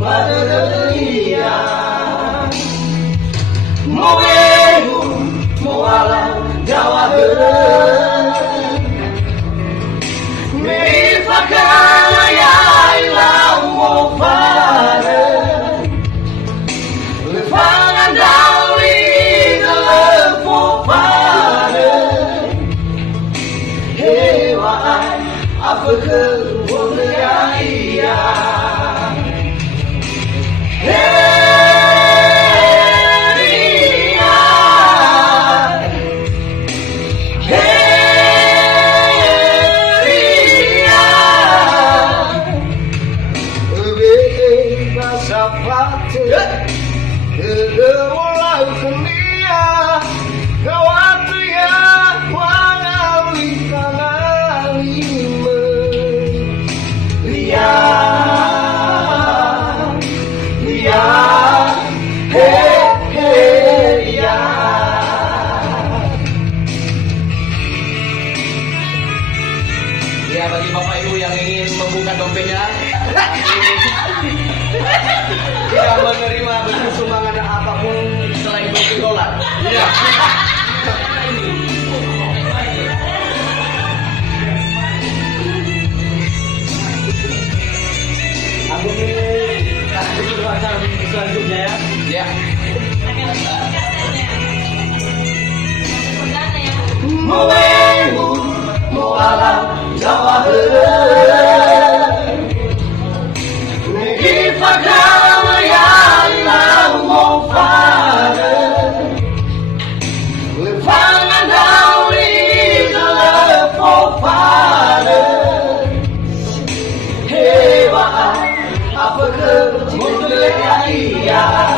berdunia. Mau ibu, mau alam, Jawa Mifakan ya ilah mau fare Lefangan dauli dalam mau fare Hewan apa kemuliaan ia Mulai dunia kawatu ya wangawi kangali lihat lihat ya bagi bapak ibu yang ingin membuka dompetnya tidak menerima bentuk sumbangan apapun selain $20. Iya. Aku kasih dulu acara selanjutnya ya. Ya. Mau ibu, mau alam, Jawa apa kemuliaan ia